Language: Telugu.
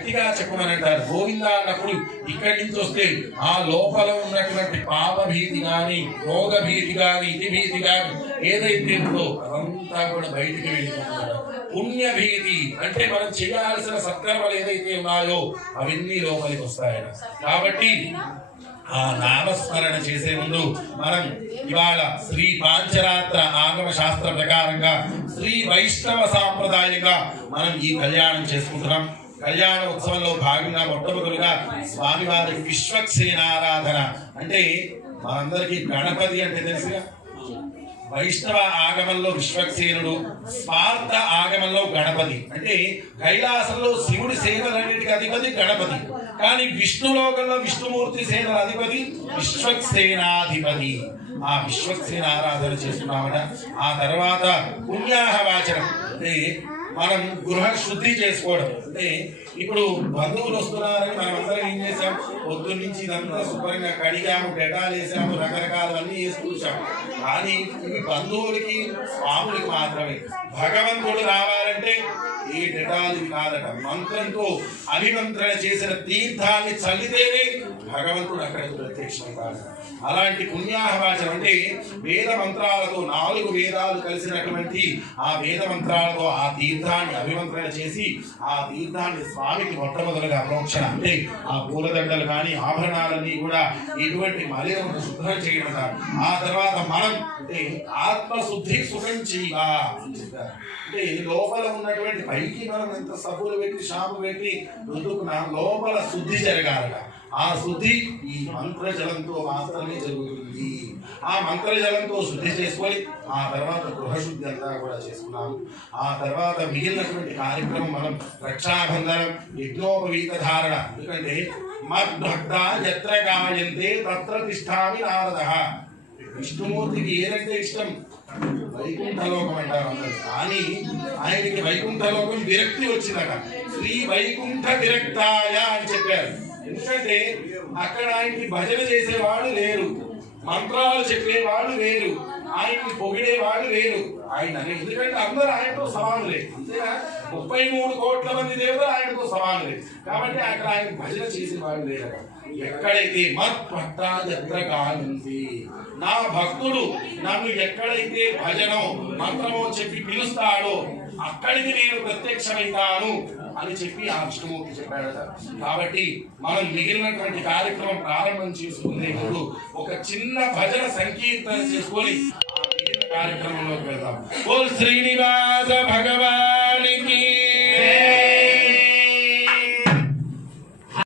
గట్టిగా చెప్పమని అంటారు గోవింద అన్నప్పుడు ఇక్కడి నుంచి వస్తే ఆ లోపల ఉన్నటువంటి పాప భీతి గాని రోగ భీతి గాని ఇది భీతి గాని ఏదైతే ఉందో అదంతా కూడా బయటికి వెళ్ళిపోతున్నారు పుణ్య భీతి అంటే మనం చేయాల్సిన సత్కర్మలు ఏదైతే ఉన్నాయో అవన్నీ లోపలికి వస్తాయన కాబట్టి ఆ నామస్మరణ చేసే ముందు మనం ఇవాళ శ్రీ పాంచరాత్ర ఆగమ శాస్త్ర ప్రకారంగా శ్రీ వైష్ణవ సాంప్రదాయంగా మనం ఈ కళ్యాణం చేసుకుంటున్నాం. కళ్యాణ ఉత్సవంలో భాగంగా మొట్టమొదటిగా స్వామివారి విశ్వక్సేనారాధన. అంటే మనందరికీ గణపతి అంటే తెలుసుగా? వైష్ణవ ఆగమంలో విశ్వక్సేనుడు స్వార్థ ఆగమంలో గణపతి. అంటే కైలాసంలో శివుడి సేవలన్నిటికీ అధిపతి గణపతి. కానీ విష్ణులోకంలో విష్ణుమూర్తి సేనల అధిపతి విశ్వక్సేనాధిపతి. ఆ విశ్వక్సేన ఆరాధన చేస్తున్నామట. ఆ తర్వాత పుణ్యాహ వాచనం అంటే మనం గృహ శుద్ధి చేసుకోవడం. అంటే ఇప్పుడు బంధువులు వస్తున్నారని మనం అందరం ఏం చేసాం పొద్దున్న నుంచి ఇదంతా శుభ్రంగా కడిగాము డెటాల్ వేసాము రకరకాలవన్నీ వేసి కానీ ఇవి బంధువులకి స్వాములకి మాత్రమే. భగవంతుడు రావాలంటే ఈ ఘటాది కాదట. మంత్రంతో అభిమంత్రణ చేసిన తీర్థాన్ని చల్లితేనే భగవంతుడు అక్కడికి ప్రత్యక్షమవుతాడు అలాంటి పుణ్యాహవాచనం అంటే వేద మంత్రాలతో నాలుగు వేదాలు కలిసినటువంటి ఆ వేద మంత్రాలతో ఆ తీర్థాన్ని అభిమంత్రణ చేసి ఆ తీర్థాన్ని స్వామికి మొట్టమొదలుగా ప్రోక్షణ. అంటే ఆ పూలదండలు కానీ ఆభరణాలన్నీ కూడా ఎటువంటి మలినమును శుభ్రం చేయడం ఆ తర్వాత మనం అంటే ఆత్మశుద్ధి సుఖం చేయవ అంటే లోపల ఉన్నటువంటి పైకి మనం ఎంత సబ్బులు పెట్టి షాంపు పెట్టి రుద్దుకున్నాం లోపల శుద్ధి జరగాలట. ఆ శుద్ధి ఈ మంత్రజలంతో మాత్రమే జరుగుతుంది. ఆ మంత్రజలంతో శుద్ధి చేసుకొని ఆ తర్వాత గృహశుద్ధి అంతా కూడా చేసుకున్నాము. ఆ తర్వాత మిగిలినటువంటి కార్యక్రమం మనం రక్షాబంధనం యజ్ఞోపవీత ధారణ. ఎందుకంటే మద్భక్త ఎత్ర గాయంతే తత్ర తిష్టామి నారద. విష్ణుమూర్తికి ఏదంటే ఇష్టం? వైకుంఠలోకం అంటారు కానీ ఆయనకి వైకుంఠలోకం విరక్తి వచ్చిందట. శ్రీ వైకుంఠ విరక్తాయ అని చెప్పారు. ఎందుకంటే అక్కడ ఆయనకి భజన చేసేవాడు లేరు. మంత్రాలు చెప్పేవాడు లేరు. ఆయన్ని పొగిడేవాడు లేరు ఆయన ఎందుకంటే అందరూ ఆయనతో సమానులే అంతేనా? ముప్పై మూడు కోట్ల మంది దేవుడు ఆయనతో సమానులే కాబట్టి అక్కడ ఆయన భజన చేసేవాడు లేరు ఎక్కడైతే మత్పట్టాజత్ర కానుంది నా భక్తుడు నన్ను ఎక్కడైతే భజనో మంత్రమో చెప్పి పిలుస్తాడో అక్కడికి నేను ప్రత్యక్షమైతాను అని చెప్పి ఆ విష్ణుమూర్తి చెప్పాడట. కాబట్టి మనం మిగిలినటువంటి కార్యక్రమం ప్రారంభం చేసుకునే ముందు ఒక చిన్న భజన సంకీర్తన చేసుకొని కార్యక్రమంలోకి వెళ్దాం. ఓ శ్రీనివాస భగవ